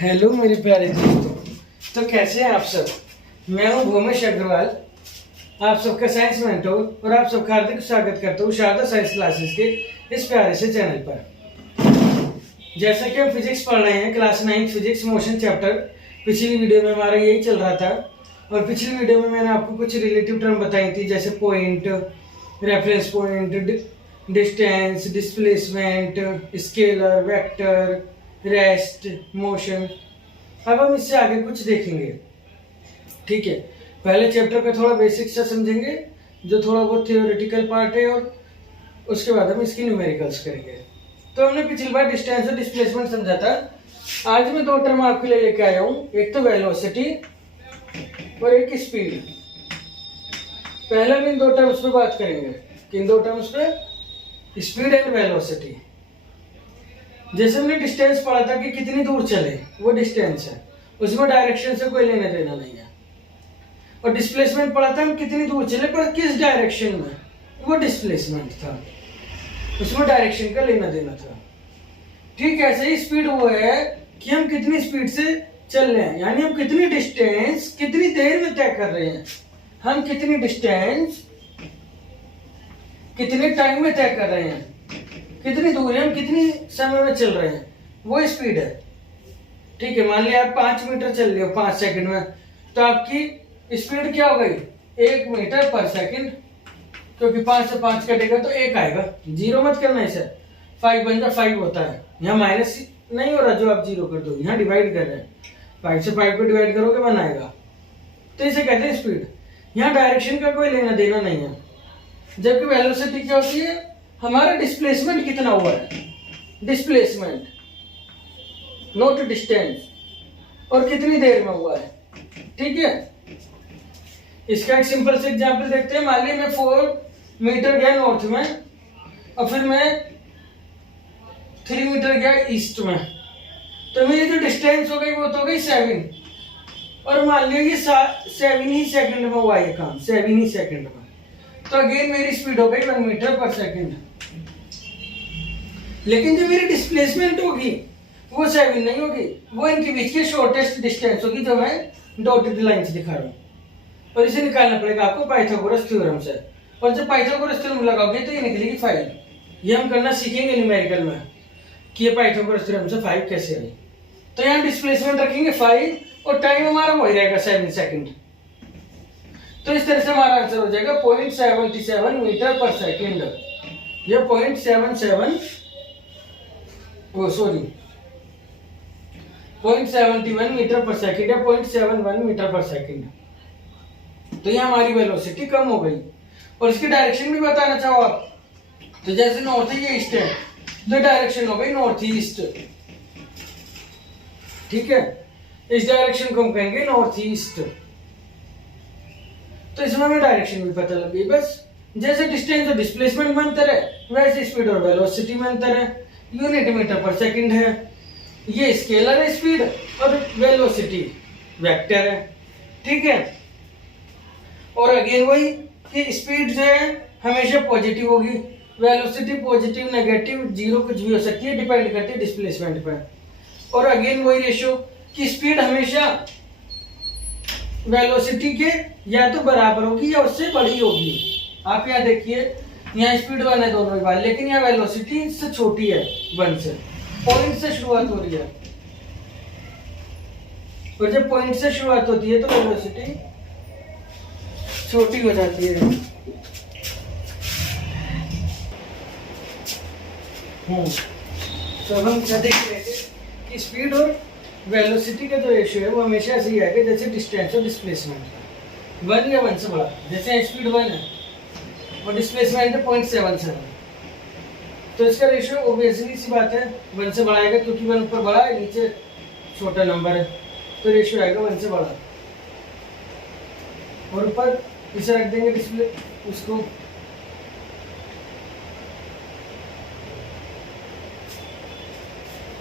Hello मेरे प्यारे दोस्तों, तो कैसे हैं आप सब। मैं हूं भूमेश अग्रवाल, आप सबका साइंस मेंटोर, और आप सबका हार्दिक स्वागत करता हूं शारदा साइंस क्लासेस के इस प्यारे से चैनल पर। जैसा कि हम फिजिक्स पढ़ रहे हैं, क्लास 9 फिजिक्स मोशन चैप्टर, पिछली वीडियो में हमारा यही चल रहा था। और पिछली वीडियो में मैंने आपको कुछ रिलेटिव टर्म बताई थी, जैसे point, reference point, distance, displacement, scalar, vector, rest, motion. अब हम इससे आगे कुछ देखेंगे, ठीक है। पहले चैप्टर का थोड़ा बेसिक से समझेंगे, जो थोड़ा बहुत थियोरेटिकल पार्ट है, और उसके बाद हम इसकी न्यूमेरिकल्स करेंगे। तो हमने पिछली बार डिस्टेंस और डिस्प्लेसमेंट समझा था। आज मैं दो टर्म आपके लिए लेके आया हूँ, एक तो वेलोसिटी और एक स्पीड। पहले हम इन दो टर्म्स पे बात करेंगे। किन दो टर्म्स पे? Speed and velocity. जैसे हमने डिस्टेंस पढ़ा था कि कितनी दूर चले, वो डिस्टेंस है, उसमें डायरेक्शन से कोई लेना देना नहीं है। और डिस्प्लेसमेंट पढ़ा था हम कितनी दूर चले पर किस डायरेक्शन में, वो डिस्प्लेसमेंट था, उसमें डायरेक्शन का लेना देना था। ठीक है, ऐसे ही स्पीड वो है कि हम कितनी स्पीड से चल रहे हैं, यानी हम कितनी डिस्टेंस कितनी देर में तय कर रहे हैं, हम कितनी डिस्टेंस कितने टाइम में तय कर रहे हैं, कितनी दूरी हम कितनी समय में चल रहे हैं, वो स्पीड है। ठीक है, मान लिया आप 5 मीटर चल रहे हो 5 सेकंड में, तो आपकी स्पीड क्या हो गई? 1 मीटर पर सेकंड, क्योंकि 5 से 5 कटेगा तो 1 आएगा। जीरो मत करना इसे, 5 बन 5 होता है। यहाँ माइनस नहीं हो रहा जो आप जीरो कर दो, यहाँ डिवाइड कर रहे हैं। 5 से 5 को डिवाइड करोगे 1 आएगा, तो इसे कहते हैं स्पीड। यहाँ डायरेक्शन का कोई लेना देना नहीं है। जबकि वेलोसिटी क्या होती है? हमारा डिस्प्लेसमेंट कितना हुआ है, डिस्प्लेसमेंट, नॉट डिस्टेंस, और कितनी देर में हुआ है। ठीक है, इसका एक सिंपल से एग्जांपल देखते हैं। मान लीजिए मैं 4 मीटर गया नॉर्थ में, और फिर मैं 3 मीटर गया ईस्ट में, तो मेरी जो डिस्टेंस हो गई वो तो हो गई 7। और मान लीजिए ये 7 ही सेकंड में हुआ ये काम, 7 ही सेकंड में, तो अगेन मेरी स्पीड हो गई 1 मीटर पर सेकंड। लेकिन जो मेरी डिस्प्लेसमेंट होगी वो 7 नहीं होगी, वो इनके बीच की शॉर्टेस्ट डिस्टेंस होगी, जो मैं डॉटेड लाइन से दिखा रहा हूँ। और इसे निकालना पड़ेगा आपको पाइथागोरस थ्योरम से। और जब पाइथागोरस थ्योरम लगाओगे तो ये निकलेगी 5। ये हम करना सीखेंगे न्यूमेरिकल में कि ये पाइथागोरस थ्योरम से 5 कैसे आई। तो यहाँ डिस्प्लेसमेंट रखेंगे 5, और टाइम हमारा वही रहेगा 7 सेकंड। तो इस तरह से हमारा आंसर हो जाएगा 0.77 मीटर पर सेकंड। ये 0.77 0.71 मीटर पर सेकंड या 0.71 मीटर पर सेकंड। तो ये हमारी वेलोसिटी कम हो गई। और इसकी डायरेक्शन भी बताना चाहो आप, तो जैसे नॉर्थ है, ये ईस्ट है, तो डायरेक्शन हो गई नॉर्थ ईस्ट। ठीक है, इस डायरेक्शन को हम कहेंगे नॉर्थ ईस्ट। तो इसमें हमें डायरेक्शन भी पता लग गई। बस जैसे डिस्टेंस और डिस्प्लेसमेंट में अंतर है, वैसे स्पीड और वेलोसिटी में अंतर है। यूनिट मीटर पर सेकंड है, ये स्केलर है स्पीड, और वेलोसिटी वेक्टर है। ठीक है, और अगेन वही कि स्पीड जो है हमेशा पॉजिटिव होगी, वेलोसिटी पॉजिटिव, नेगेटिव, जीरो कुछ भी हो सकती है, डिपेंड करती है डिस्प्लेसमेंट पर। और अगेन वही रेशियो कि स्पीड हमेशा वेलोसिटी के या तो बराबर होगी या उससे बड़ी होगी। आप यहाँ देखिए, यहाँ स्पीड 1 है दोनों की बात, लेकिन यहाँ वेलोसिटी से छोटी है 1 से। पॉइंट से शुरुआत हो रही है, और जब पॉइंट से शुरुआत होती है तो वेलोसिटी छोटी हो जाती है। तो हम क्या देख रहे थे कि स्पीड और वेलोसिटी का जो रेशियो है वो हमेशा ऐसे ही आएगा जैसे डिस्टेंस और डिस्प्लेसमेंट। 1 या 1 से बड़ा, जैसे स्पीड 1 है और डिस्प्लेसमेंट है 0.77, तो इसका रेशियो ऑब्वियसली सी बात है 1 से बड़ा आएगा, क्योंकि 1 ऊपर बड़ा है, नीचे छोटा नंबर है, तो रेशियो आएगा 1 से बड़ा। और ऊपर इसे रख देंगे डिस्प्ले उसको,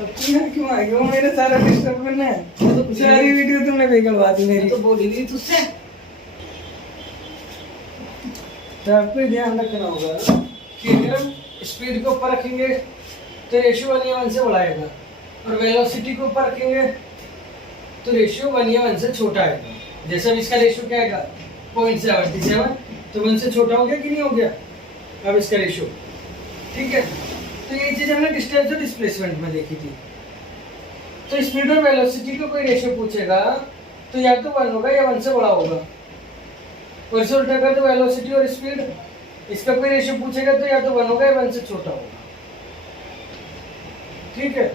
क्यों आ गया मेरे सारा डिस्टर्ब करना है? तो सारी वीडियो तुमने बेगलवा दी मेरी, तो बोली नहीं तुझसे। तो आपको ध्यान रखना होगा कि अगर हम स्पीड को ऊपर रखेंगे तो रेशियो 1 से बढ़ाएगा, और वेलोसिटी को ऊपर रखेंगे तो रेशियो 1 या 1 से छोटा आएगा। जैसे अब इसका रेशियो क्या आएगा 0.77, तो 1 से छोटा हो गया कि नहीं हो गया अब इसका रेशियो। ठीक है, तो ये चीज हमने डिस्टेंस और डिस्प्लेसमेंट में देखी थी। तो स्पीड और वेलोसिटी का कोई रेशियो पूछेगा तो या तो 1 होगा या 1 से बड़ा होगा। और से उल्टा कर तो वेलोसिटी और स्पीड, इसका कोई रेशियो पूछेगा तो या तो 1 होगा या 1 से छोटा होगा। ठीक है,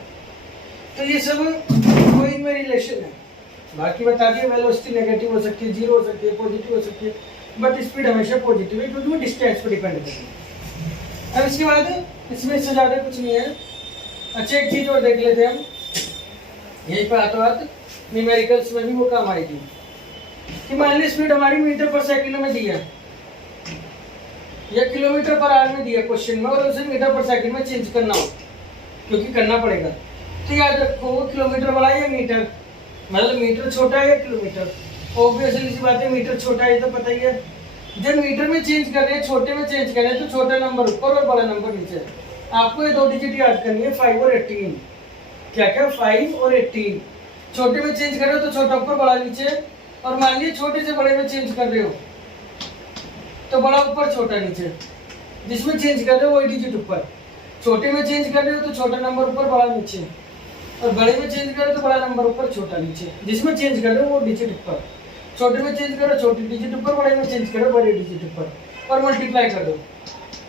तो ये सब कोई इनमें रिलेशन है। बाकी बता दिए वेलोसिटी नेगेटिव हो सकती है, 0 हो सकती है, पॉजिटिव हो सकती है, बट स्पीड हमेशा पॉजिटिव है क्योंकि वो डिस्टेंस पर डिपेंड करती है। अब इसके बाद इसमें इससे ज़्यादा कुछ नहीं है। अच्छा, एक चीज़ और देख लेते हैं हम, यहीं पर हाथों हाथ न्यूमेरिकल्स में भी वो काम आएगी कि मान ली स्पीड हमारी मीटर पर सेकंड में दी है या किलोमीटर पर आवर में दिया क्वेश्चन में, और उसे मीटर पर सेकंड में चेंज करना हो, क्योंकि करना पड़ेगा। तो याद रखो किलोमीटर बड़ा है या मीटर, मतलब मीटर छोटा है या किलोमीटर। ऑब्वियसली सी बात है मीटर छोटा है, तो पता ही है। जब मीटर में चेंज कर रहे हैं, छोटे में चेंज कर रहे हैं, तो छोटा नंबर ऊपर और बड़ा नंबर नीचे। आपको ये 2 डिजिट याद करनी है, 5 और 18। क्या क्या 5 और 18। छोटे में चेंज कर रहे हो तो छोटा ऊपर बड़ा नीचे, और मान लीजिए छोटे से बड़े में चेंज कर रहे हो तो बड़ा ऊपर छोटा नीचे। जिसमें चेंज कर रहे हो वही डिजिट ऊपर। छोटे में चेंज कर रहे हो तो छोटा नंबर ऊपर बड़ा नीचे, और बड़े में चेंज कर रहे हो तो बड़ा नंबर ऊपर छोटा नीचे। जिसमें चेंज कर रहे हो वो डिजिट ऊपर। छोटे में चेंज करो छोटी डिजिट ऊपर, बड़े में चेंज करो बड़े डिजिट ऊपर, और मल्टीप्लाई कर दो।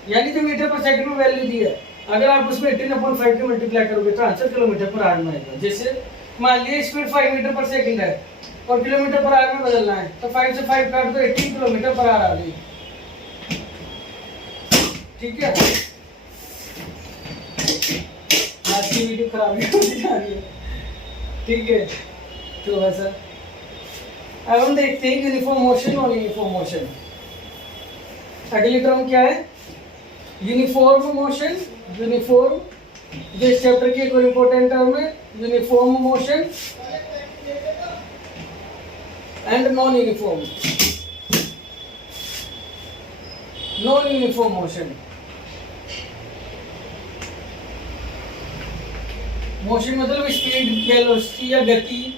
यानी जो मीटर पर सेकंड में वैल्यू दी है, अगर आप उसमें 18/5 के मल्टीप्लाई करोगे तो आंसर किलोमीटर पर आवर में आएगा। जैसे मान लीजिए स्पीड 5 मीटर पर सेकंड है और किलोमीटर पर आवर में बदलना है, तो 5 से 5 काट दो, 18 किलोमीटर पर आवर आ गई। ठीक है, आज की वीडियो खराब होती जा रही है। ठीक है, तो वैसा अब हम देखते हैं यूनिफॉर्म मोशन और यूनिफॉर्म मोशन। अगली टर्म क्या है? Uniform motion. यूनिफॉर्म जो इस चैप्टर की एक और इम्पोर्टेंट टर्म है, uniform motion and non uniform. Non uniform motion, motion मतलब स्पीड, वेलोसिटी या गति,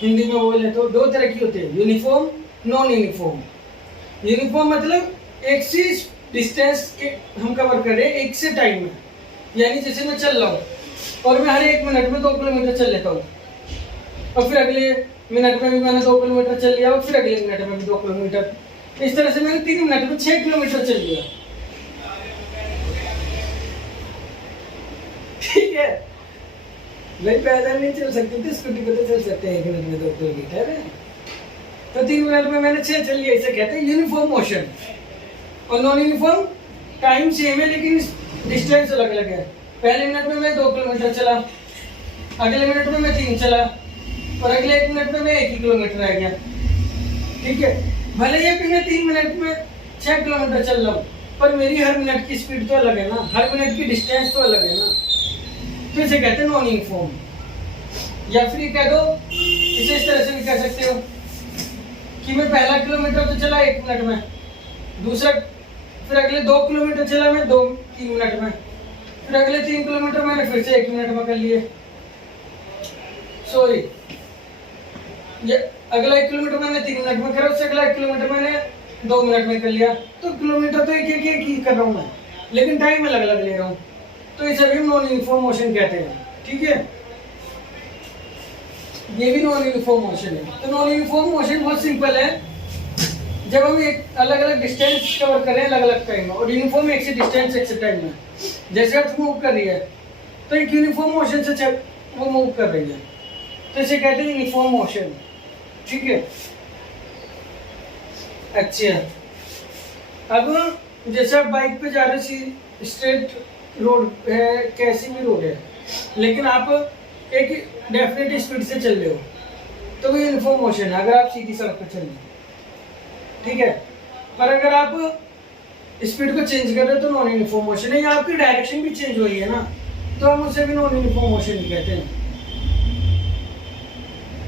हिंदी में बोले तो 2 तरह की होती है, यूनिफॉर्म, नॉन यूनिफॉर्म। यूनिफॉर्म मतलब एक से डिस्टेंस हम कवर कर रहे हैं एक से टाइम में। यानी जैसे मैं चल रहा हूँ और मैं हर 1 मिनट में 2 किलोमीटर चल लेता हूँ, और फिर अगले मिनट में भी मैंने 2 किलोमीटर चल लिया, और फिर अगले मिनट में भी 2 किलोमीटर। इस तरह से मैंने 3 मिनट में 6 किलोमीटर चल लिया। ठीक है भाई, पैदल नहीं चल सकते थे, स्कूटी पे तो चल सकते हैं 1 मिनट में 2 किलोमीटर। तो 3 मिनट में मैंने 6 चल लिया, इसे कहते हैं यूनिफॉर्म मोशन। और नॉन यूनिफॉर्म टाइम सेम है लेकिन डिस्टेंस अलग अलग है। पहले मिनट में मैं 2 किलोमीटर चला, अगले मिनट में मैं 3 चला, और अगले 1 मिनट में मैं 1 ही किलोमीटर रह गया। ठीक है, भले ही कि मैं 3 मिनट में 6 किलोमीटर चल रहा हूँ, पर मेरी हर मिनट की स्पीड तो अलग है ना, हर मिनट की डिस्टेंस तो अलग है ना। तो इसे कहते हैं नॉन यूनिफॉर्म। या फिर कह दो, इसे इस तरह से भी कह सकते हो कि मैं पहला किलोमीटर तो चला 1 मिनट में, दूसरा फिर अगले 2 किलोमीटर चला मैं 2-3 मिनट में, फिर अगले 3 किलोमीटर मैंने फिर से 1 मिनट में कर लिए। सॉरी, ये अगला 1 किलोमीटर मैंने 3 मिनट में करा, उससे अगला 1 किलोमीटर मैंने 2 मिनट में कर लिया। तो किलोमीटर तो एक ही कर रहा हूँ मैं, लेकिन टाइम अलग अलग ले रहा हूँ। तो इसे भी नॉन यूनिफॉर्म मोशन कहते हैं। ठीक है, ये भी नॉन यूनिफॉर्म मोशन है। तो नॉन यूनिफॉर्म मोशन बहुत सिंपल है, जब हम एक अलग अलग डिस्टेंस कवर कर रहे हैं अलग अलग टाइम में, और यूनिफॉर्म एक से डिस्टेंस एक से टाइम में। जैसे अर्थ मूव कर रही है तो एक यूनिफॉर्म मोशन से वो मूव कर रही है, तो इसे कहते हैं यूनिफॉर्म मोशन। ठीक है, अच्छा, अब जैसे आप बाइक पे जा रहे हो, स्ट्रेट रोड है, कैसी भी रोड है, लेकिन आप एक डेफिनेट स्पीड से चल रहे हो, तो वो यूनिफॉर्म मोशन है अगर आप सीधी सड़क पर चल रहे हो। ठीक है, पर अगर आप स्पीड को चेंज कर रहे हो तो नॉन यूनिफॉर्म मोशन है, या आपकी डायरेक्शन भी चेंज हो रही है ना, तो हम उसे भी नॉन यूनिफॉर्म मोशन ही कहते हैं।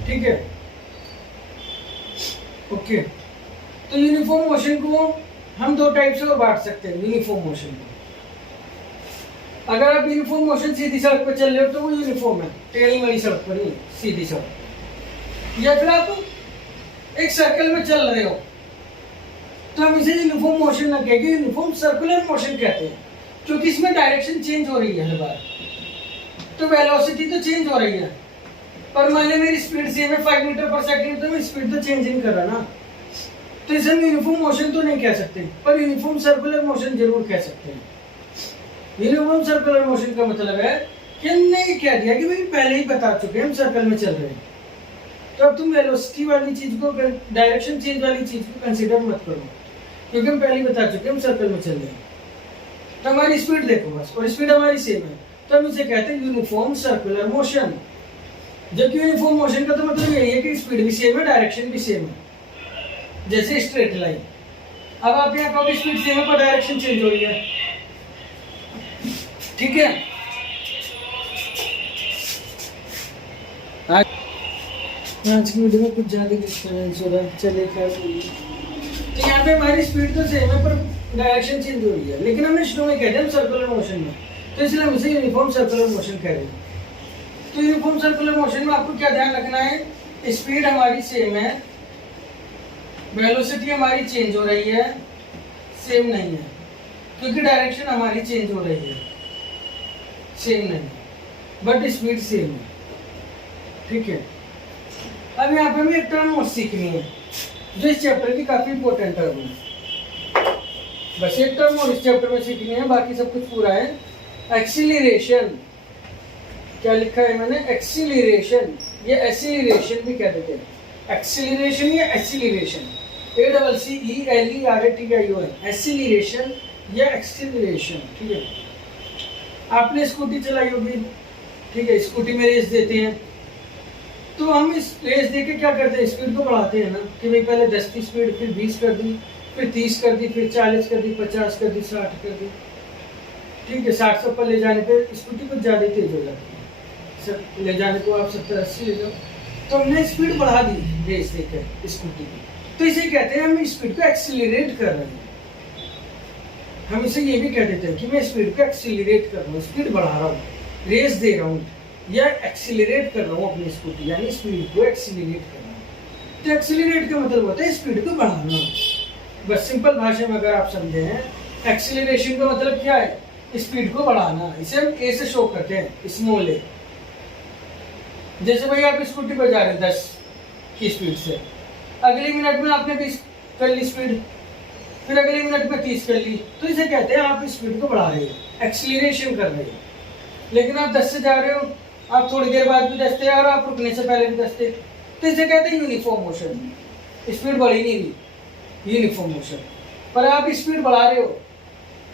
ठीक है, ओके। तो यूनिफॉर्म मोशन को हम 2 टाइप से और बांट सकते हैं यूनिफॉर्म मोशन को। अगर आप यूनिफॉर्म मोशन सीधी सड़क पर चल रहे हो तो वो यूनिफॉर्म है, टेढ़ी वाली सड़क पर नहीं, सीधी सड़क। या फिर आप एक सर्कल में चल रहे हो तो हम इसे यूनिफॉर्म मोशन ना कहेंगे, यूनिफॉर्म सर्कुलर मोशन कहते हैं, क्योंकि इसमें डायरेक्शन चेंज हो रही है हर बार। तो वेलोसिटी तो चेंज हो रही है, पर मान लीजिए मेरी स्पीड सेम है 5 मीटर पर सेकंड, तो मैं स्पीड तो चेंज नहीं कर रहा ना, तो इसे हम यूनिफॉर्म मोशन तो नहीं कह सकते, पर यूनिफॉर्म सर्कुलर मोशन जरूर कह सकते हैं। यूनिफॉर्म सर्कुलर मोशन का मतलब है कि हमने कह दिया कि भाई पहले ही बता चुके हैं हम सर्कल में चल रहे हैं, तो अब तुम वेलोसिटी वाली चीज को, डायरेक्शन चेंज वाली चीज को कंसीडर मत करो, क्योंकि हम पहले ही बता चुके हैं हम सर्कल में चल रहे हैं। तो हमारी स्पीड देखो बस, और स्पीड हमारी सेम है, तो हम इसे कहते हैं यूनिफॉर्म सर्कुलर मोशन। जबकि यूनिफॉर्म मोशन का तो मतलब यही है कि स्पीड भी सेम है, डायरेक्शन भी सेम है, जैसे स्ट्रेट लाइन। अब आप यहाँ कहोगे स्पीड सेम है पर डायरेक्शन चेंज हो रही है, ठीक है। आज की वीडियो में कुछ ज्यादा डिस्टर्बेंस हो रहा है, चलिए खैर। तो यहाँ पे हमारी स्पीड तो सेम है पर डायरेक्शन चेंज हो रही है, लेकिन हमने शुरू में कहते हैं सर्कुलर मोशन में, तो इसलिए हम इसे यूनिफॉर्म सर्कुलर मोशन कह रहे हैं। तो यूनिफॉर्म सर्कुलर मोशन में आपको क्या ध्यान रखना है, स्पीड हमारी सेम है, वेलोसिटी हमारी चेंज हो रही है, सेम नहीं है, क्योंकि डायरेक्शन हमारी चेंज हो रही है, सेम नहीं, बट स्पीड सेम है, ठीक है। अब यहाँ पे हमें एक टर्म और सीखनी है जो इस चैप्टर की काफी इंपॉर्टेंट टर्म है, बस एक टर्म और इस चैप्टर में सीखनी है, बाकी सब कुछ पूरा है। एक्सीलरेशन, क्या लिखा है मैंने, एक्सीलरेशन, ये एक्सीलरेशन भी कह देते हैं, एक्सीलरेशन या एक्सीलरेशन, ACCELERATION, एक्सीलरेशन या एक्सीलरेशन, ठीक है। आपने स्कूटी चलाई होगी, ठीक है, स्कूटी में रेस देते हैं, तो हम इस रेस देके क्या करते हैं, स्पीड को बढ़ाते हैं ना, कि भाई पहले 10 की स्पीड, फिर 20 कर दी, फिर 30 कर दी, फिर 40 कर दी, 50 कर दी, 60 कर दी, ठीक है। 60 पर ले जाने पे स्कूटी कुछ ज़्यादा तेज हो जाती है, सर ले जाने को आप 70-80 ले जाओ, तो हमने स्पीड बढ़ा दी रेस देकर स्कूटी की, तो इसे कहते हैं हम स्पीड को एक्सीलरेट कर रहे हैं। हम इसे ये भी कह देते हैं कि मैं स्पीड को एक्सीलरेट कर रहा हूँ, स्पीड बढ़ा रहा हूँ, रेस दे रहा हूँ, या एक्सीलरेट कर रहा हूँ अपनी स्कूटी, यानी स्पीड को एक्सीलरेट करना। तो एक्सीलरेट का मतलब होता है स्पीड को बढ़ाना। बस सिंपल भाषा में अगर आप समझे हैं, एक्सीलरेशन का मतलब क्या है, स्पीड को बढ़ाना। इसे हम ए से शो करते हैं, स्मॉल ए। जैसे भाई आप स्कूटी पर जा रहे हैं 10 की स्पीड से, अगले मिनट में आपने 20 कर ली स्पीड, फिर अगले मिनट में 30 कर ली, तो इसे कहते हैं आप स्पीड को बढ़ा रहे हैं, एक्सीलरेशन कर रहे हैं। लेकिन आप 10 से जा रहे हो, आप थोड़ी देर बाद भी 10 थे और आप रुकने से पहले भी 10 थे, तो इसे कहते हैं यूनिफॉर्म मोशन, स्पीड बढ़ी नहीं रही, यूनिफॉर्म मोशन। पर आप स्पीड बढ़ा रहे हो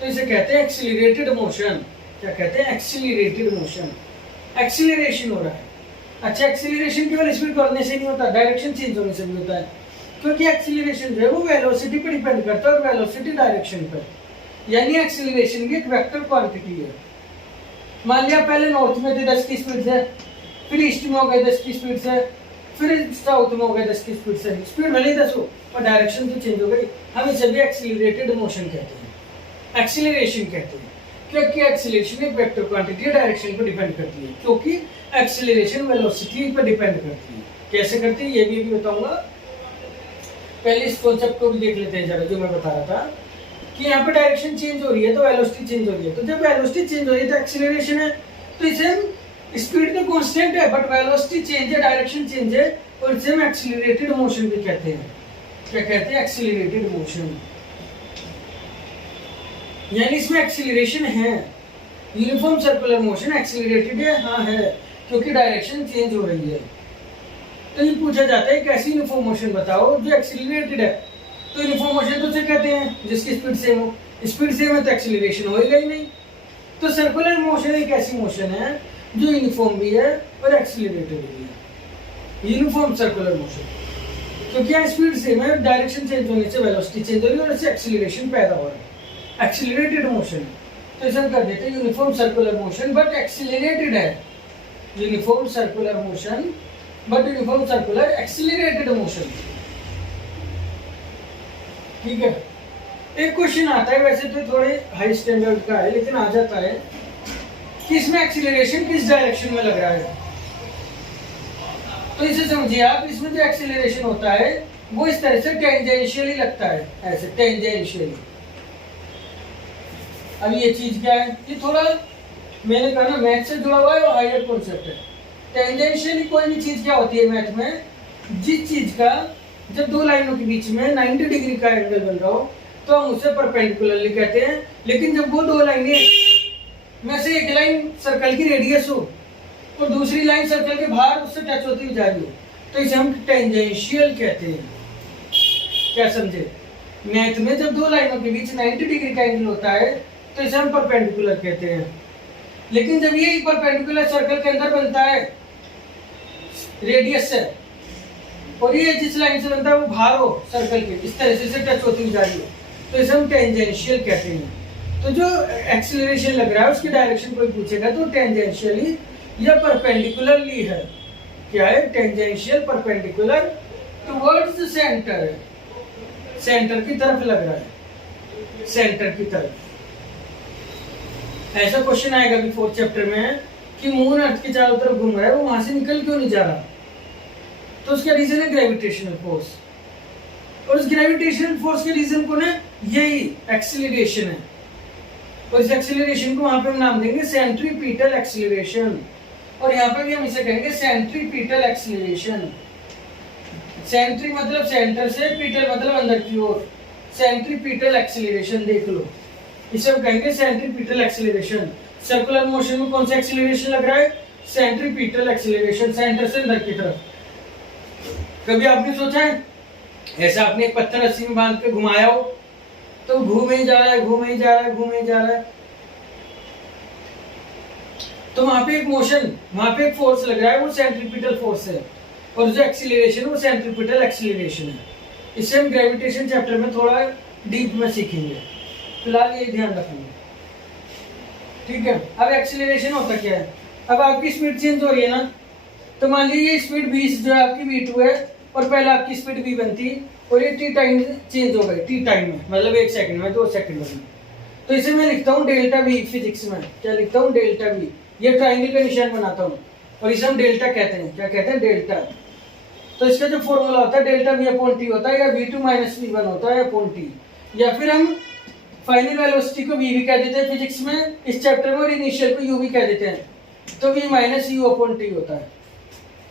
तो इसे कहते हैं एक्सीलरेटेड मोशन। क्या कहते हैं, एक्सीलरेटेड मोशन, एक्सीलरेशन हो रहा है। अच्छा, एक्सीलरेशन केवल स्पीड बढ़ने से नहीं होता, डायरेक्शन चेंज होने से भी होता है, क्योंकि एक्सीलरेशन जो है वो वेलोसिटी पर डिपेंड करता है, और वेलोसिटी डायरेक्शन पर, यानी एक्सीलरेशन भी एक वेक्टर क्वांटिटी है। मान लिया पहले नॉर्थ में थे 10 की स्पीड से, फिर ईस्ट में हो गए 10 की स्पीड से, फिर साउथ में हो गए 10 की स्पीड से, स्पीड भले ही 10 हो और डायरेक्शन तो चेंज हो गई। हम इसे भी एक्सीलरेटेड मोशन कहते हैं, एक्सीलरेशन कहते हैं, क्योंकि एक्सीलरेशन एक वेक्टर क्वांटिटी डायरेक्शन पर डिपेंड करती है, क्योंकि एक्सीलरेशन वेलोसिटी पर डिपेंड करती है। कैसे करती है ये भी बताऊंगा, पहले इस कॉन्सेप्ट को भी देख लेते हैं जरा, जो मैं बता रहा था कि यहाँ पे डायरेक्शन चेंज हो रही है तो वेलोसिटी चेंज हो रही है। तो जब वेलोसिटी चेंज हो रही है तो एक्सीलरेशन है, तो इसे हम स्पीड तो कांस्टेंट है बट वेलोसिटी चेंज है, डायरेक्शन चेंज है, और इसे हम एक्सीलरेटेड मोशन भी कहते हैं। क्या कहते हैं, एक्सीलरेटेड मोशन, यानी इसमें एक्सीलरेशन है। यूनिफॉर्म सर्कुलर मोशन एक्सीलरेटेड है, हाँ है, क्योंकि डायरेक्शन चेंज हो रही है। तो ये पूछा जाता है कैसी यूनिफॉर्म मोशन बताओ जो एक्सीलरेटेड है, तो यूनिफॉर्म मोशन तो उसे कहते हैं जिसकी स्पीड सेम हो, स्पीड सेम है तो एक्सीलरेशन होएगा ही नहीं। तो सर्कुलर मोशन एक ऐसी मोशन है जो यूनिफॉर्म भी है और एक्सीलरेटेड भी है, यूनिफॉर्म सर्कुलर मोशन, क्योंकि यहाँ स्पीड सेम है, डायरेक्शन चेंज होने से वेलोसिटी चेंज हो रही है और इससे एक्सीलरेशन पैदा हो रहा है, एक्सीलरेटेड मोशन। तो इसे हम कर देते हैं uniform circular motion but accelerated है, uniform circular motion but uniform circular accelerated motion, ठीक है। एक क्वेश्चन आता है, वैसे तो थोड़े हाई स्टैंडर्ड का है लेकिन आ जाता है कि इसमें एक्सीलरेशन किस डायरेक्शन में लग रहा है। तो इसे समझिए आप, इसमें जो एक्सीलरेशन होता है वो इस तरह से टेंजेंशियली लगता है, ऐसे टेंजेंशियली। अब ये चीज क्या है, ये थोड़ा मैंने कहा ना मैथ से जुड़ा हुआ है और हायर कॉन्सेप्ट है। टेंजेंशियली कोई भी चीज क्या होती है मैथ में, जिस चीज का जब दो लाइनों के बीच में 90 डिग्री का एंगल बन रहा हो तो हम उसे परपेंडिकुलरली कहते हैं। लेकिन जब वो दो लाइनें में से एक लाइन सर्कल की रेडियस हो और दूसरी लाइन सर्कल के बाहर उससे टच होती हुई जा रही हो तो इसे हम टेंजेंशियल कहते हैं। क्या समझे, मैथ में जब दो लाइनों के बीच 90 डिग्री का एंगल होता है तो इसे हम परपेंडिकुलर कहते हैं। लेकिन जब ये परपेंडिकुलर सर्कल के अंदर बनता है रेडियस से और ये जिस लाइन से बनता है वो बाहर हो सर्कल के, इस तरह से टच होती हुई जा रही हो तो इसे हम टेंजेंशियल कहते हैं। तो जो एक्सीलरेशन लग रहा है उसकी डायरेक्शन कोई पूछेगा तो टेंजेंशियली या परपेंडिकुलरली है। क्या है, टेंजेंशियल परपेंडिकुलर टुवर्ड्स सेंटर है, सेंटर की तरफ लग रहा है, सेंटर की तरफ। ऐसा क्वेश्चन आएगा भी 4th चैप्टर में कि मून अर्थ के चारों तरफ घूम रहा है, वो वहां से निकल क्यों नहीं जा रहा, तो उसका रीजन है ग्रेविटेशनल फोर्स। और इस ग्रेविटेशनल फोर्स के रीजन को ना यही एक्सीलरेशन है। और इस एक्सीलरेशन को वहां पे हम नाम देंगे सेंट्रीपिटल एक्सीलरेशन, और यहाँ पे भी हम इसे कहेंगे सेंट्रीपिटल एक्सीलरेशन। सेंट्री मतलब सेंटर से, पीटल मतलब अंदर की ओर, सेंट्रीपिटल एक्सीलरेशन देख लो, इसे हम कहेंगे सेंट्रीपिटल एक्सीलरेशन। सर्कुलर मोशन में कौन सा एक्सीलरेशन लग रहा है, सेंट्रीपिटल एक्सीलरेशन, सेंटर से अंदर की तरफ। कभी आपने सोचा है ऐसा आपने एक पत्थर रस्सी में बांध के घुमाया हो तो घूमे ही जा रहा है, घूमे ही जा रहा है, घूमे ही जा रहा है, तो वहां पे एक मोशन, वहां पे एक फोर्स लग रहा है, वो सेंट्रीपिटल फोर्स है। और जो एक्सीलरेशन है वो सेंट्रीपिटल एक्सीलरेशन है। इससे हम ग्रेविटेशन चैप्टर में थोड़ा डीप में सीखेंगे, फिलहाल ये ध्यान रखेंगे, ठीक है। अब एक्सीलरेशन होता क्या है, अब आपकी स्पीड चेंज हो रही है ना, तो मान लीजिए स्पीड 20 जो है आपकी v2 है और पहले आपकी स्पीड v बनती और ये t टाइम चेंज हो गई, t टाइम में मतलब 1 सेकंड में, 2 सेकंड में, तो इसे मैं लिखता हूँ डेल्टा v। फिजिक्स में क्या लिखता हूँ, डेल्टा v। ये ट्राइंगल का निशान बनाता हूँ और इसे हम डेल्टा कहते हैं। क्या कहते हैं, डेल्टा। तो इसका जो फॉर्मूला होता है डेल्टा v अपॉन t होता है, या v2 माइनस v1 होता है अपॉन t, या फिर हम फाइनल वेलोसिटी को v भी कह देते हैं फिजिक्स में इस चैप्टर में, और इनिशियल को u भी कह देते हैं, तो v minus u upon t होता है।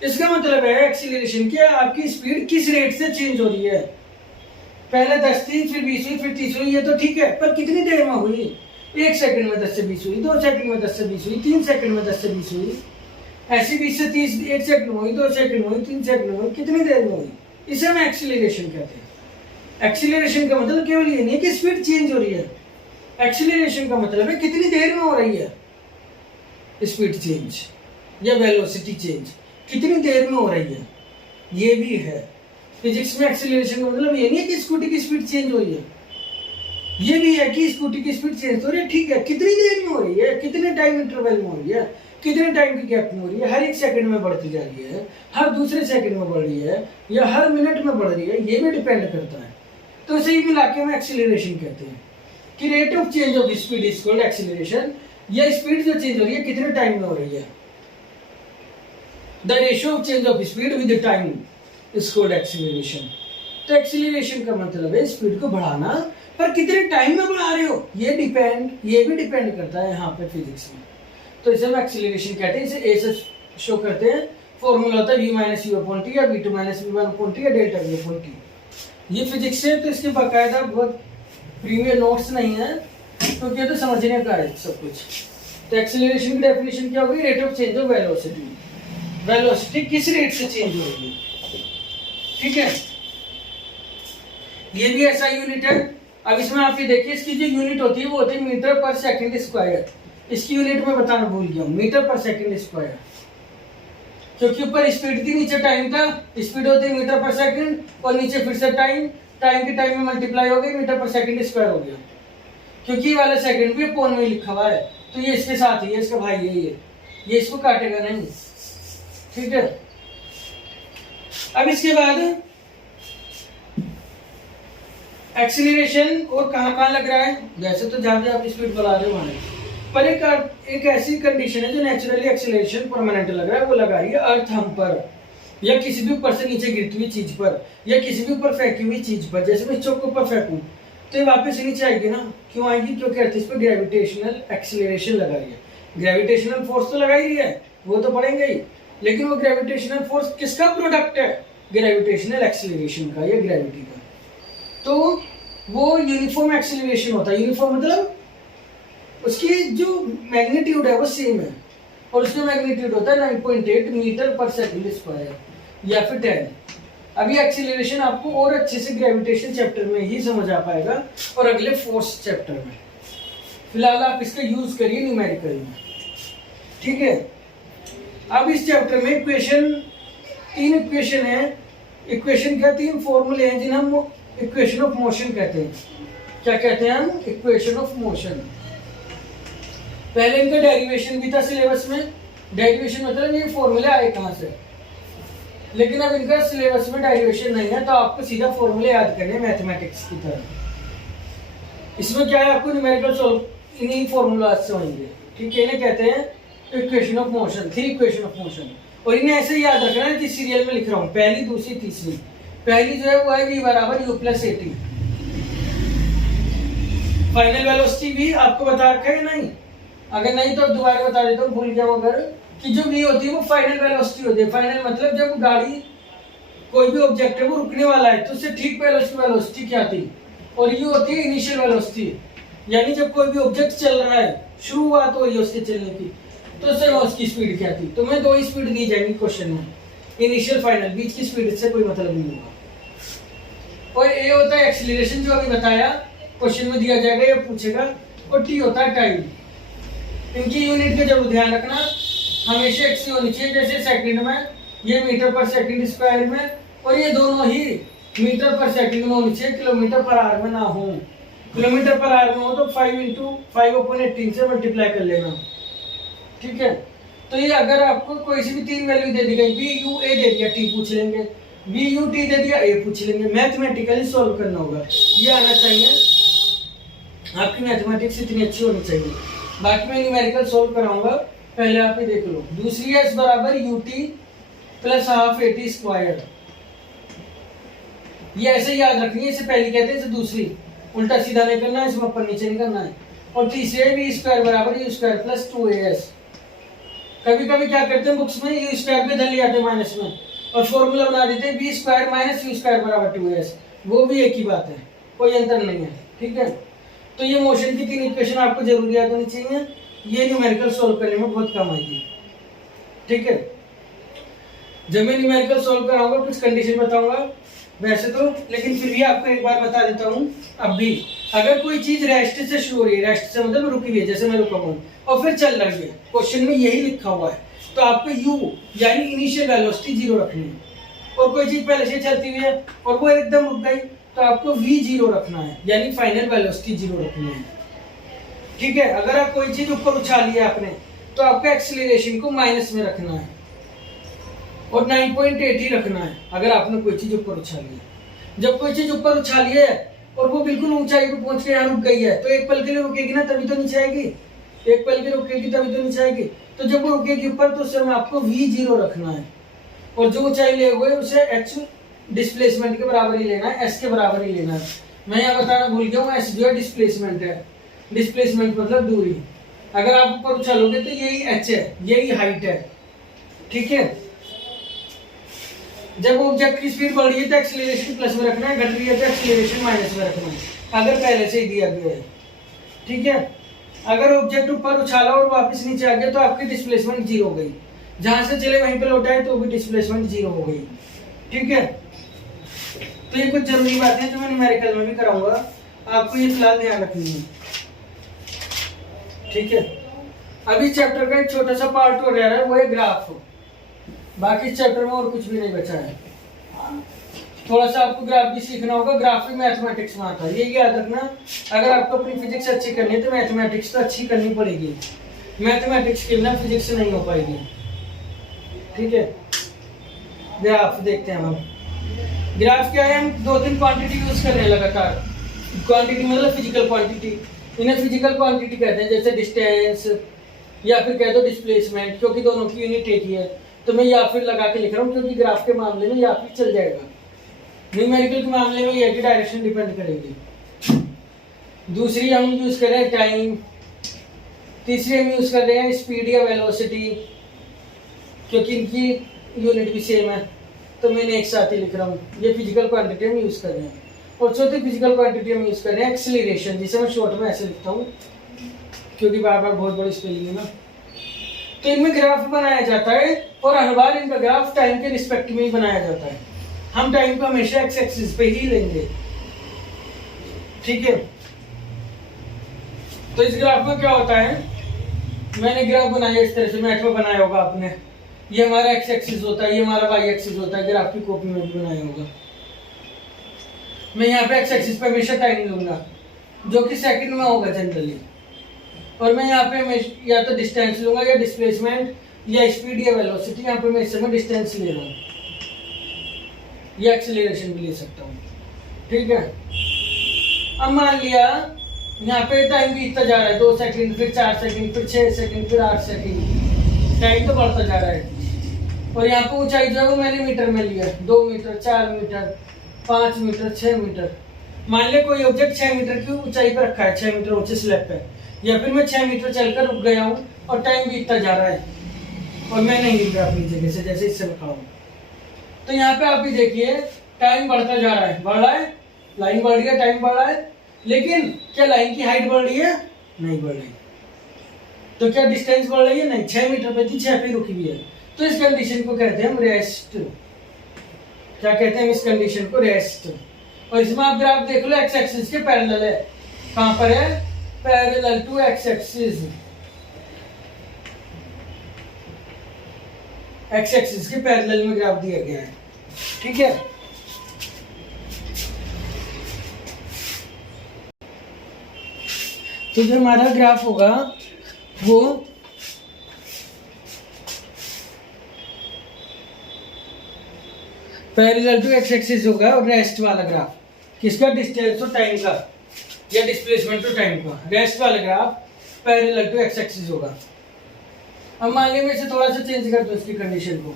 इसका मतलब है एक्सीलरेशन की आपकी स्पीड किस रेट से चेंज हो रही है, पहले 10 थी, फिर 20 हुई, फिर 30 हुई, ये तो ठीक है, पर कितनी देर में हुई, 1 सेकंड में 10 से 20 हुई, 2 सेकंड में 10 से 20 हुई, 3 सेकंड में 10 से 20 हुई, ऐसी 20 से 30 1 सेकंड में हुई, 2 सेकंड में हुई, 3 सेकंड में हुई, कितनी देर में हुई, इसे हम एक्सीलरेशन कहते हैं। एक्सीलरेशन का मतलब केवल ये नहीं कि स्पीड चेंज हो रही है, एक्सीलरेशन का मतलब है कितनी देर में हो रही है स्पीड चेंज या वेलोसिटी चेंज, कितनी देर में हो रही है, ये भी है। फिजिक्स में एक्सीलरेशन का मतलब ये नहीं है कि स्कूटी की स्पीड चेंज हो रही है, ये भी है कि स्कूटी की स्पीड चेंज हो रही है, ठीक है, कितनी देर में हो रही है, कितने टाइम इंटरवल में हो रही है, कितने टाइम की गैप में हो रही है, हर 1 सेकंड में बढ़ती जा रही है, हर दूसरे सेकंड में बढ़ रही है, या हर मिनट में बढ़ रही है, ये भी डिपेंड करता है। तो इसे ही मिला के हम एक्सीलरेशन कहते हैं कि rate of change of speed is called acceleration, या स्पीड जो चेंज हो रही है कितने टाइम में हो रही है, the ratio of change of speed with time is called acceleration. तो एक्सीलरेशन का मतलब है स्पीड को बढ़ाना, पर कितने टाइम में बढ़ा रहे हो ये भी डिपेंड करता है यहाँ पे फिजिक्स में। तो इसे हम एक्सीलरेशन कहते हैं, इसे ए से शो करते हैं, फॉर्मूला होता है v minus you upon T, या v2 minus v1 upon T, या डेल्टा v अपॉन टी। ये फिजिक्स है तो इसके बाकायदा बहुत प्रीवियस नोट्स नहीं है, क्योंकि तो समझने का है सब कुछ। तो एक्सीलरेशन की डेफिनेशन क्या होगी, rate of change of velocity, velocity किस रेट से चेंज हो रही है, ठीक है। ये भी ऐसा यूनिट है। अब इसमें आप ये देखिए, इसकी जो यूनिट होती है वो होती है मीटर पर सेकंड स्क्वायर। इसकी यूनिट में बताना भूल गया हूँ, मीटर पर सेकंड स्क्वायर, क्योंकि ऊपर स्पीड थी, नीचे टाइम था, स्पीड होती है मीटर पर सेकंड, और नीचे फिर से टाइम, टाइम की टाइम में मल्टीप्लाई हो गई, मीटर पर सेकंड स्क्वायर हो गया। क्योंकि वाला सेकंड भी अपॉन में लिखा हुआ है, तो ये इसके साथ ही है, इसका भाई यही है, ये इसको काटेगा नहीं, ठीक है। अब इसके बाद एक्सीलरेशन और कहाँ लग रहा है, जैसे तो ज्यादा आप स्पीड बढ़ा रहे हो, पर एक ऐसी कंडीशन है जो नेचुरली एक्सीलरेशन परमानेंट लग रहा है, वो लगा रही है अर्थ हम पर, या किसी भी ऊपर से नीचे गिरती हुई चीज पर, या किसी भी ऊपर फेंकी हुई चीज पर। जैसे मैं चौक ऊपर फेंकूं तो ये वापस नीचे आएगी ना, क्यों आएगी? क्योंकि अर्थ इस पर ग्रेविटेशनल एक्सीलरेशन लगा रही है। ग्रेविटेशनल फोर्स तो लगा ही है, वो तो पढ़ेंगे ही, लेकिन वो ग्रेविटेशनल फोर्स किसका प्रोडक्ट है? ग्रेविटेशनल एक्सीलरेशन का या ग्रेविटी का। तो वो यूनिफॉर्म एक्सीलरेशन होता है। यूनिफॉर्म मतलब उसकी जो मैग्नीट्यूड है वो सेम है, और उसका मैग्नीट्यूड होता है 9.8 मीटर पर सेकंड स्क्वायर या फिर 10। अभी एक्सीलरेशन आपको और अच्छे से ग्रेविटेशन चैप्टर में ही समझ आ पाएगा और अगले फोर्स चैप्टर में। फिलहाल आप इसका यूज करिए न्यूमेरिकल में, ठीक है। अब इस चैप्टर में इक्वेशन, 3 इक्वेशन है। इक्वेशन क्या? 3 फॉर्मूले हैं जिन्हें हम इक्वेशन ऑफ मोशन कहते हैं। क्या कहते हैं हम? Equation of motion. पहले इनका डेरिवेशन भी था सिलेबस में। डेरिवेशन मतलब ये फॉर्मूले आए कहाँ से, लेकिन अब इनका सिलेबस में डेरिवेशन नहीं है, तो आपको सीधा फॉर्मूले याद करने मैथमेटिक्स की तरह। इसमें क्या है, आपको न्यूमेरिकल सॉल्व इन्हीं फॉर्मूला से होंगे, ठीक है। इन्हें कहते हैं equation of motion, 3 equation of motion. और इन्हें ऐसे याद रखना है जिस सीरियल में लिख रहा हूँ, पहली, दूसरी, तीसरी। पहली जो है वो है v बराबर u plus A T. Final velocity भी आपको बता रखा है नहीं? अगर नहीं तो दोबारा बता देता हूँ, भूल गया अगर, कि जो v होती है वो फाइनल वेलोसिटी होती है। फाइनल मतलब जब गाड़ी, कोई भी ऑब्जेक्ट है वो रुकने वाला है तो उससे ठीक पहले उसकी वेलोसिटी क्या थी, और u होती है इनिशियल वेलोसिटी। यानी जब कोई भी ऑब्जेक्ट चल रहा है, शुरुआत हो रही है उसके चलने की, तो उससे उसकी स्पीड क्या थी। तो मैं 2 स्पीड दी जाएंगी क्वेश्चन में, इनिशियल फाइनल, बीच की स्पीड से कोई मतलब नहीं होगा। और ए होता है एक्सीलरेशन, जो अभी बताया क्वेश्चन में दिया जाएगा, ये पूछेगा। और टी होता है टाइम। इनकी यूनिट का जरूर ध्यान रखना, हमेशा एक सी होनी चाहिए। जैसे सेकंड में ये मीटर पर सेकंड स्क्वायर में, और ये दोनों ही मीटर पर सेकंड में होनी चाहिए, किलोमीटर पर आवर में ना हो। किलोमीटर पर आवर में हो तो 5 × 5/18 से मल्टीप्लाई कर लेना, ठीक है। तो ये अगर आपको कोई सी भी 3 वैल्यू दे दी गई, बी यू ए दे दिया, टी पूछ लेंगे, बी यू टी दे दिया, ए पूछ लेंगे। मैथमेटिकली सॉल्व करना होगा, ये आना चाहिए। आपकी मैथमेटिक्स इतनी अच्छी होनी चाहिए। बाकी मैं न्यूमेरिकल सॉल्व कराऊंगा, पहले आप ये देख लो। दूसरी है एस बराबर U T plus half A T square. ये ऐसे याद रखनी है, इसे पहली कहते हैं, इसे दूसरी। उल्टा सीधा नहीं करना है, इसमें ऊपर नीचे नहीं करना है। और तीसरी है बी स्क्वायर बराबर यू स्क्वायर प्लस 2as। कभी कभी क्या करते हैं बुक्स में, यू स्क्वायर पे धर ले आते हैं माइनस में, और फॉर्मूला बना देते हैं B square minus U square बराबर 2as। वो भी एक ही बात है, कोई अंतर नहीं है, ठीक है। तो ये मोशन की 3 इक्वेशन आपको जरूर याद होनी चाहिए, ये न्यूमेरिकल सॉल्व करने में बहुत काम आएगी, ठीक है। जब मैं न्यूमेरिकल सॉल्व कराऊंगा कुछ कंडीशन बताऊंगा वैसे तो, लेकिन फिर भी आपको एक बार बता देता हूँ। अब भी अगर कोई चीज रेस्ट से शुरू हो रही है, रेस्ट से मतलब रुकी हुई है, जैसे मैं रुका हूँ और फिर चल रही है, क्वेश्चन में यही लिखा हुआ है, तो आपको u यानी इनिशियल वेलोसिटी 0 रखनी है। और कोई चीज पहले से चलती हुई है और वो एकदम रुक गई, तो आपको v 0 रखना है, यानी फाइनल वेलोसिटी 0 रखनी है, ठीक है। अगर आप कोई चीज ऊपर उछाली है आपने, तो आपको एक्सीलरेशन को माइनस में रखना है और 9.8 ही रखना है अगर आपने कोई चीज ऊपर उछाली है। जब कोई चीज ऊपर उछाली है और वो बिल्कुल ऊंचाई पे पहुंच के यहाँ रुक गई है, तो एक पल के लिए रुकेगी ना, तभी तो नीचे आएगी। एक पल के लिए रुकेगी तभी तो नीचे आएगी। तो जब वो रुकेगी ऊपर, तो उस समय आपको v0 रखना है, और जो ऊंचाई ले हुए उसे h डिस्प्लेसमेंट के बराबर ही लेना है, s के बराबर ही लेना है। मैं यहाँ बताना भूल गया हूँ, s जो है डिस्प्लेसमेंट है। डिस्प्लेसमेंट मतलब दूरी। अगर आप ऊपर उछालोगे तो यही h है, यही हाइट है, ठीक है। जब ऑब्जेक्ट की स्पीड बढ़ रही है तो एक्सीलरेशन प्लस में रखना है, घट रही है तो एक्सीलरेशन माइनस में रखना है, अगर पहले से ही दिया गया है, ठीक है। अगर ऑब्जेक्ट ऊपर उछाला और वापस नीचे आ गया तो आपकी डिस्प्लेसमेंट 0 हो गई। जहां से चले वहीं पे लौटाए तो भी डिस्प्लेसमेंट 0 हो गई, ठीक है। तो ये कुछ जरूरी बातें हैं जो मैं न्यूमेरिकल में भी कराऊंगा, आपको ये फिलहाल ध्यान रखनी है, ठीक है। अभी चैप्टर का एक छोटा सा पार्ट हो रहा है, वो है ग्राफ। बाकी चैप्टर में और कुछ भी नहीं बचा है। थोड़ा सा आपको ग्राफ भी सीखना होगा, ग्राफ भी मैथमेटिक्स में आता है, ये याद रखना। अगर आपको अपनी फिजिक्स अच्छी करनी है तो मैथमेटिक्स तो अच्छी करनी पड़ेगी, मैथमेटिक्स के बिना फिजिक्स नहीं हो पाएगी, ठीक है। ग्राफ देखते हैं हम। ग्राफ क्या है, हम 2-3 क्वांटिटी यूज कर रहे हैं लगातार। क्वांटिटी मतलब फिजिकल क्वांटिटी, इन्हें फिजिकल क्वांटिटी कहते हैं, जैसे डिस्टेंस या फिर कह दो डिस्प्लेसमेंट, क्योंकि दोनों की यूनिट एक ही है तो मैं या फिर लगा के लिख रहा हूँ, क्योंकि ग्राफ के मामले में या फिर चल जाएगा। न्यूमेरिकल के मामले में ये की डायरेक्शन डिपेंड करेगी। दूसरी हम यूज कर रहे हैं टाइम, तीसरी हम यूज कर रहे हैं स्पीड या वेलोसिटी, क्योंकि इनकी यूनिट भी सेम है तो मैंने एक साथ ही लिख रहा हूँ। ये फिजिकल क्वांटिटी हम यूज कर रहे हैं। और चौथी फिजिकल क्वांटिटी हम यूज कर रहे हैं एक्सीलरेशन, जिसे मैं शॉर्ट में ऐसे लिखता हूँ क्योंकि बार बार बहुत बड़ी स्पेलिंग है ना। तो इनमें ग्राफ बनाया जाता है और हर बार इनका ग्राफ टाइम के रिस्पेक्ट में ही बनाया जाता है। हम टाइम को हमेशा एक्स एक्सिस पे ही लेंगे, ठीक है। तो इस ग्राफ में क्या होता है, मैंने ग्राफ बनाया इस तरह से, मैथ में बनाया होगा आपने। ये हमारा एक्स एक्सिस होता है, ये हमारा वाई एक्सिस होता है, ग्राफ की कॉपी में भी बनाया होगा। मैं यहाँ पे एक्स एक्सिस पे हमेशा टाइम लूंगा जो कि सेकंड में होगा जनरली, और मैं यहाँ पे या तो डिस्टेंस लूंगा या डिस्प्लेसमेंट या स्पीड या वेलोसिटी। यहाँ पे मैं इस समय डिस्टेंस ले रहा हूँ या एक्सीलरेशन भी ले सकता हूँ, ठीक है। अब मान लिया यहाँ पे टाइम बीतता जा रहा है, 2 सेकंड, फिर 4 सेकंड, फिर 6 सेकंड, फिर 8 सेकंड, टाइम तो बढ़ता जा रहा है। और यहाँ पे ऊंचाई जो है वो मैंने मीटर में लिया, 2 मीटर, 4 मीटर, 5 मीटर, 6 मीटर। मान ले कोई ऑब्जेक्ट 6 मीटर की ऊंचाई पर रखा है, 6 मीटर ऊंचे स्लैब पे, या फिर मैं 6 मीटर चलकर रुक गया हूँ और टाइम बीतता जा रहा है और मैं नहीं हिल रहा अपनी जगह से, जैसे इससे खड़ा हूँ। तो यहाँ पे आप भी देखिए टाइम बढ़ता जा रहा है, बढ़ रहा है, लाइन बढ़ रही है, टाइम बढ़ रहा है, लेकिन क्या लाइन की हाइट बढ़ रही है? नहीं बढ़ रही। तो क्या डिस्टेंस बढ़ रही है? नहीं। 6 मीटर पे थी, 6 पे रुकी हुई है। तो इस कंडीशन को कहते हैं हम रेस्ट। क्या कहते हैं इस कंडीशन को? रेस्ट। और इसमें आप ग्राफ देख लो, एक्स एक्सिस के पैरेलल है। कहां पर है? Parallel to X axis. X axis के पैरेलल में ग्राफ दिया गया है, ठीक है। तो जो हमारा ग्राफ होगा वो पैरेलल टू एक्स एक्सिस होगा, और रेस्ट वाला ग्राफ किसका? डिस्टेंस और टाइम का, या डिस्प्लेसमेंट टू टाइम का। रेस्ट वाला graph parallel to X axis होगा। अब मान लीजिए मैं इसे थोड़ा सा चेंज कर दूं इसकी कंडीशन को,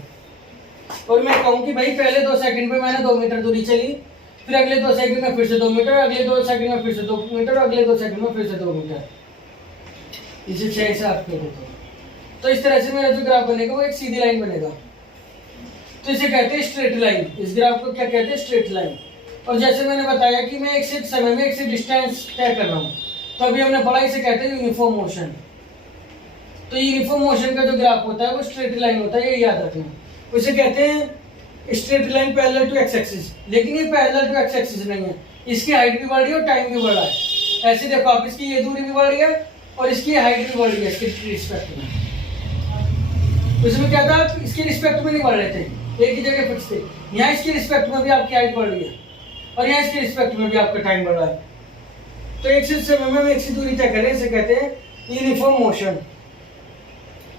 और मैं कहूं कि भाई पहले 2 सेकंड पे मैंने 2 मीटर दूरी चली, फिर अगले 2 सेकंड में फिर से 2 मीटर, अगले 2 सेकंड में फिर से 2 मीटर, अगले 2 सेकंड में फिर से 2 मीटर। इसे 6 से आप कर दो। तो इस तरह से मेरा जो ग्राफ बनेगा वो एक सीधी लाइन बनेगा। तो इसे कहते हैं स्ट्रेट लाइन। इस ग्राफ को क्या कहते हैं? Straight line. और जैसे मैंने बताया कि मैं एक से समय में एक से डिस्टेंस तय कर रहा हूँ, तो अभी हमने पढ़ा, इसे कहते हैं यूनिफॉर्म मोशन। तो यूनिफॉर्म मोशन का जो ग्राफ होता है वो स्ट्रेट लाइन होता है, ये याद रखना। उसे कहते हैं straight line parallel to X axis. लेकिन ये पैरेलल टू एक्स एक्सिस नहीं है, इसकी हाइट भी बढ़ रही है और टाइम भी बढ़ रहा है। ऐसे देखो आप, इसकी ये दूरी भी बढ़ रही है और इसकी हाइट भी बढ़ रही है इसके रिस्पेक्ट में। उसमें क्या था, इसके रिस्पेक्ट में नहीं बढ़ रहे थे, एक ही जगह फिक्स थे। यहाँ इसके रिस्पेक्ट में भी आपकी हाइट बढ़ रही है और यहाँ इसके रिस्पेक्ट में भी आपका टाइम बढ़ रहा है। तो एक से समय में एक सी दूरी तय करें, इसे कहते हैं यूनिफॉर्म मोशन,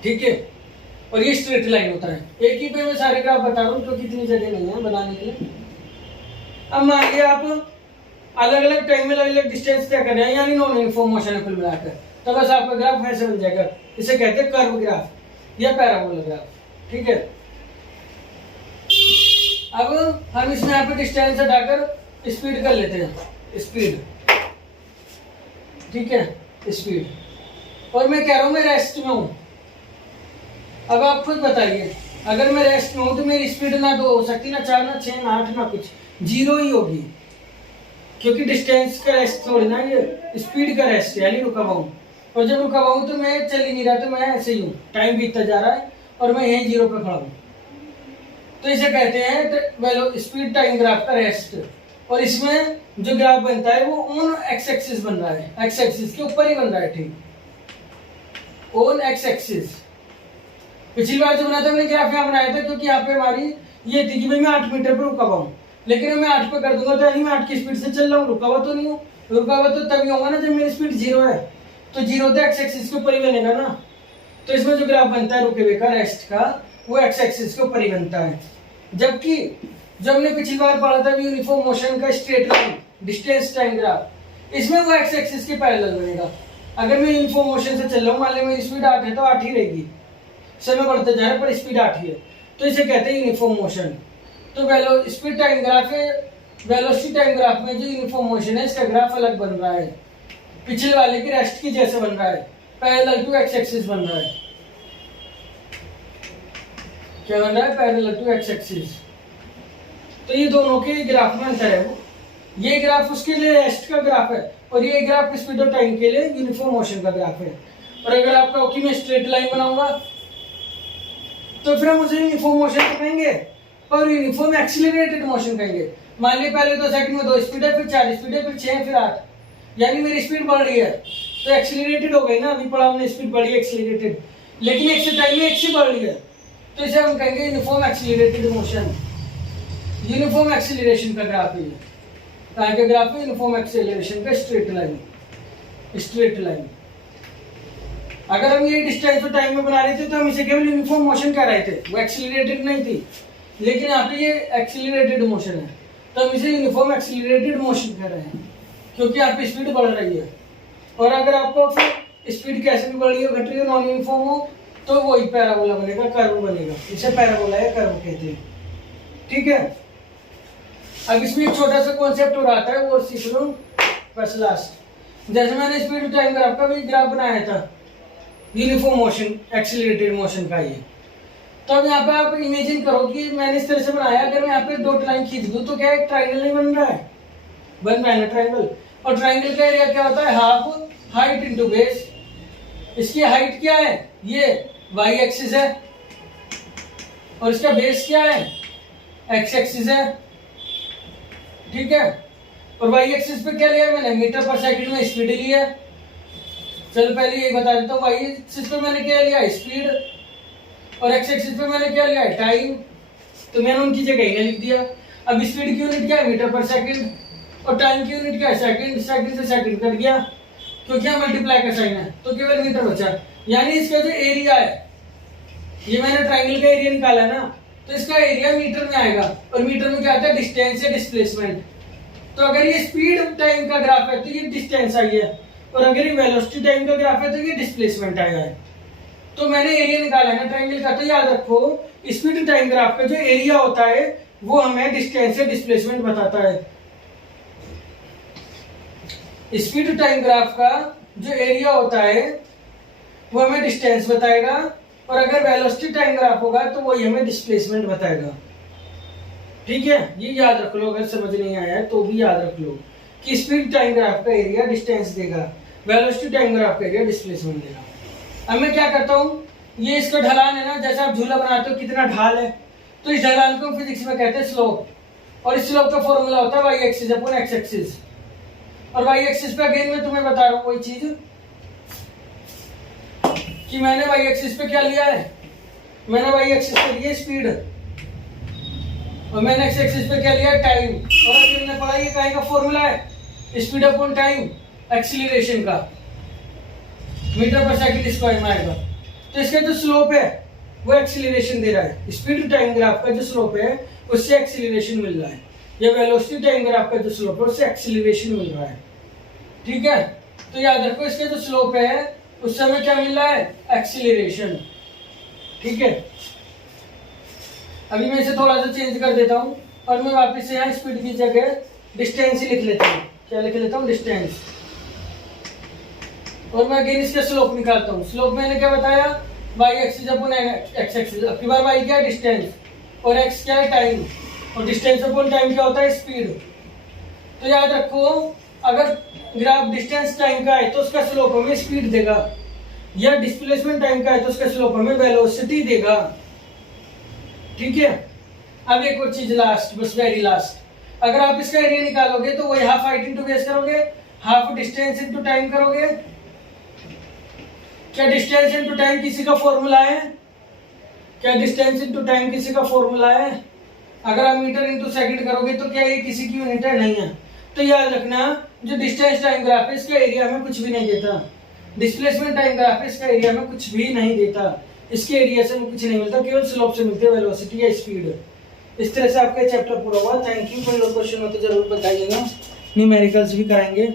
ठीक है। और ये स्ट्रेट लाइन होता है। एक ही पे मैं सारे ग्राफ बता रहा हूँ क्योंकि इतनी जगह नहीं है बनाने के लिए। अब मान लिया आप अलग अलग टाइम में अलग अलग डिस्टेंस तय कर रहे हैं, यानी नॉन यूनिफॉर्म मोशन है कुल मिलाकर, तो बस आपका ग्राफ ऐसे बन जाएगा। इसे कहते हैं कर्व ग्राफ या पैराबोला ग्राफ, ठीक है। अब हम इसमें यहाँ पे डिस्टेंस हटाकर स्पीड कर लेते हैं, स्पीड, ठीक है, स्पीड। और मैं कह रहा हूँ मैं रेस्ट में हूँ। अब आप खुद बताइए, अगर मैं रेस्ट में हूँ तो मेरी स्पीड ना 2 हो सकती, ना 4, ना 6, ना 8, ना कुछ, 0 ही होगी, क्योंकि डिस्टेंस का रेस्ट थोड़ी ना, ये स्पीड का रेस्ट है, यानी रुका हुआ हूँ। और जब रुका हुआ हूँ तो मैं चल ही नहीं रहा, तो मैं ऐसे ही हूँ, टाइम बीतता जा रहा है और मैं यहीं 0 पे खड़ा हूँ। तो इसे कहते हैं स्पीड टाइम ग्राफ का रेस्ट। और इसमें जो ग्राफ बनता है वो ऑन एक्स एक्सिस बन रहा है, एक्स एक्सिस के ऊपर ही बन रहा है, ठीक, ऑन एक्स एक्सिस। पिछली बार जो बनाया था मैंने ग्राफ यहाँ बनाया था, क्योंकि यहाँ पे हमारी ये थी कि भाई मैं 8 मीटर पर रुका हुआ हूँ, लेकिन मैं 8 पे कर दूंगा तो यानी मैं 8 की स्पीड से चल रहा हूँ, रुका हुआ तो नहीं हूँ। रुका हुआ तो तभी होगा ना जब मेरी स्पीड 0 है, तो 0 तो एक्स एक्सिस के ऊपर ही बनेगा ना। तो इसमें जो ग्राफ बनता है रुके हुए का, रेस्ट का, वो एक्स एक्सिस के ऊपर ही बनता है। जबकि जब हमने पिछली बार पढ़ा था यूनिफॉर्म मोशन का straight line distance time graph, इसमें वो एक्स एक्सिस के पैरेलल बनेगा। अगर मैं यूनिफॉर्म मोशन से चल रहा हूँ, मान ली मेरी स्पीड 8 है तो 8 ही रहेगी, समय बढ़ता जा रहा है पर स्पीड 8 ही है, तो इसे कहते हैं यूनिफॉर्म मोशन। तो स्पीड टाइम ग्राफ है, वेलोसिटी टाइम ग्राफ में जो यूनिफॉर्म मोशन है इसका ग्राफ अलग बन रहा है, पिछले वाले की रेस्ट की जैसे बन रहा है, पैरेलल टू एक्स एक्सिस बन रहा है। क्या बन रहा है? Parallel to X axis. तो ये दोनों के ग्राफ में अंतर है। वो ये ग्राफ उसके लिए रेस्ट का ग्राफ है और ये ग्राफ स्पीड ऑफ टाइम के लिए यूनिफॉर्म मोशन का ग्राफ है। और अगर आप कहो कि मैं स्ट्रेट लाइन बनाऊंगा तो फिर हम उसे यूनिफॉर्म मोशन तो कहेंगे और यूनिफॉर्म एक्सीलरेटेड मोशन कहेंगे। मान लीजिए पहले 2 सेकंड में 2 स्पीड है, फिर 4 स्पीड है, फिर 6 फिर 8, यानी मेरी स्पीड बढ़ रही है तो एक्सीलरेटेड हो गई ना। अभी पढ़ा हमने स्पीड बढ़ी एक्सीलरेटेड, लेकिन एक से टाइम में एक से बढ़ रही है तो इसे हम कहेंगे uniform accelerated motion. Uniform acceleration का ग्राफ है, कहाँ का ग्राफ है? यूनिफॉर्म एक्सीलरेशन का स्ट्रेट लाइन, स्ट्रेट लाइन। अगर हम ये डिस्टेंस और टाइम में बना रहे थे तो हम इसे केवल यूनिफॉर्म मोशन कह रहे थे, वो एक्सीलरेटेड नहीं थी। लेकिन यहाँ पे ये एक्सीलरेटेड मोशन है तो हम इसे यूनिफॉर्म एक्सीलरेटेड मोशन कह रहे हैं क्योंकि यहाँ पे स्पीड बढ़ रही है। और अगर आपको फिर स्पीड कैसे भी बढ़ रही हो, घट रही हो, नॉन यूनिफॉर्म हो तो वही पैराबोला बनेगा, कर्व बनेगा। इसे पैराबोला या कर्व कहते हैं। ठीक है, अब इसमें एक छोटा सा कॉन्सेप्ट और आता है, वो सीख लो बस लास्ट। जैसे मैंने स्पीड टाइम ग्राफ का भी ग्राफ बनाया था, यूनिफॉर्म मोशन एक्सीलरेटेड मोशन का ये। तो अब यहाँ पे आप इमेजिन करो कि मैंने इस तरह से बनाया, अगर मैं यहाँ पे डॉट लाइन खींच दूं तो क्या एक ट्राइंगल नहीं बन रहा है? बन रहा है ना ट्राइंगल। और ट्राइंगल का एरिया क्या होता है? Half height into base. इसकी हाइट क्या है? ये वाई एक्सिस है और इसका बेस क्या है? एक्स एक्सिस है। ठीक है, और वाई एक्सिस पे क्या लिया मैंने? मीटर पर सेकंड में स्पीड लिया। चलो पहले ये बता देता हूँ, वाई एक्सिस पे मैंने क्या लिया? स्पीड। और एक्स एक्सिस पे मैंने क्या लिया? टाइम। तो मैंने उनकी जगह ही लिख दिया। अब स्पीड की यूनिट क्या है? मीटर पर सेकंड। और टाइम की यूनिट क्या है? सेकंड। सेकंड से सेकंड कट गया क्योंकि यहाँ मल्टीप्लाई का साइन है तो केवल मीटर बचा। यानी इसका जो एरिया है, ये मैंने ट्राइंगल का एरिया निकाला ना, तो इसका एरिया मीटर में आएगा। और मीटर में क्या आता है? डिस्टेंस या डिस्प्लेसमेंट। तो अगर ये स्पीड टाइम का ग्राफ है तो ये डिस्टेंस आई है, और अगर ये वेलोसिटी टाइम का ग्राफ है तो ये डिस्प्लेसमेंट आया है। तो मैंने एरिया निकाला है ना ट्राइंगल का, तो याद रखो स्पीड टाइम ग्राफ का जो एरिया होता है वो हमें डिस्टेंस या डिस्प्लेसमेंट बताता है। स्पीड टाइम ग्राफ का जो एरिया होता है वो हमें डिस्टेंस बताएगा, और अगर वेलोसिटी टाइम ग्राफ होगा तो वही हमें डिस्प्लेसमेंट बताएगा। ठीक है, ये याद रख लो। अगर समझ नहीं आया है तो भी याद रख लो कि स्पीड टाइम ग्राफ का एरिया डिस्टेंस देगा, वेलोसिटी टाइम ग्राफ का एरिया डिस्प्लेसमेंट देगा। अब मैं क्या करता हूँ, ये इसका ढलान है ना, जैसे आप झूला बनाते हो कितना ढाल है, तो इस ढलान को फिजिक्स में कहते हैं स्लोप। और इस स्लोप का फॉर्मूला होता है Y axis upon X axis. और वाई एक्सिस पे अगेन मैं तुम्हें बता रहा हूँ वही चीज कि मैंने वाई एक्सिस पे क्या लिया है? मैंने वाई एक्सिस पे लिया स्पीड और मैंने एक्स एक्सिस पे क्या लिया है? टाइम। और अभी हमने पढ़ा ये काहे का फॉर्मूला है? स्पीड अपॉन टाइम एक्सीलरेशन का, मीटर पर सेकंड स्क्वायर में आएगा। तो इसका जो स्लोप है वो एक्सीलरेशन दे रहा है। स्पीड टाइम ग्राफ का जो स्लोप है उससे एक्सीलरेशन मिल रहा है, या वेलोसिटी टाइम ग्राफ का जो स्लोप है उससे एक्सीलरेशन मिल रहा है। ठीक है, तो याद रखो इसका जो स्लोप है उससे हमें क्या मिल रहा है? एक्सीलरेशन। ठीक है, अभी मैं इसे थोड़ा सा चेंज कर देता हूँ और मैं वापस से यहाँ स्पीड की जगह डिस्टेंस ही लिख लेता हूँ। क्या लिख लेता हूँ? डिस्टेंस। और मैं अगेन इसका स्लोप निकालता हूँ। स्लोप मैंने क्या बताया? Y axis upon X axis. अब की बार वाई क्या है? डिस्टेंस, और एक्स क्या है? टाइम। और डिस्टेंस अपॉन टाइम क्या होता है? स्पीड। तो याद रखो अगर ग्राफ डिस्टेंस टाइम का है तो उसका स्लोप हमें स्पीड देगा, या डिस्प्लेसमेंट टाइम का है तो उसका स्लोप हमें वेलोसिटी देगा। ठीक है, अब एक और चीज लास्ट, बस वेरी लास्ट। अगर आप इसका एरिया निकालोगे तो वही हाफ हाइट इंटू बेस करोगे, हाफ डिस्टेंस इंटू टाइम करोगे। क्या डिस्टेंस इंटू टाइम किसी का फॉर्मूला है? क्या डिस्टेंस इंटू टाइम किसी का फॉर्मूला है? अगर आप मीटर इंटू सेकंड करोगे तो क्या ये किसी की यूनिट है? नहीं है। तो याद रखना जो डिस्टेंस टाइम ग्राफ है इसका एरिया हमें कुछ भी नहीं देता, डिस्प्लेसमेंट टाइम ग्राफ है इसका एरिया हमें कुछ भी नहीं देता, इसके एरिया से हमें कुछ नहीं मिलता, केवल स्लोप से मिलते हैं, वेलोसिटी या स्पीड। इस तरह से आपका चैप्टर पूरा हुआ। Thank you. कोई और क्वेश्चन हो तो जरूर बताइएगा, न्यूमेरिकल्स भी कराएंगे।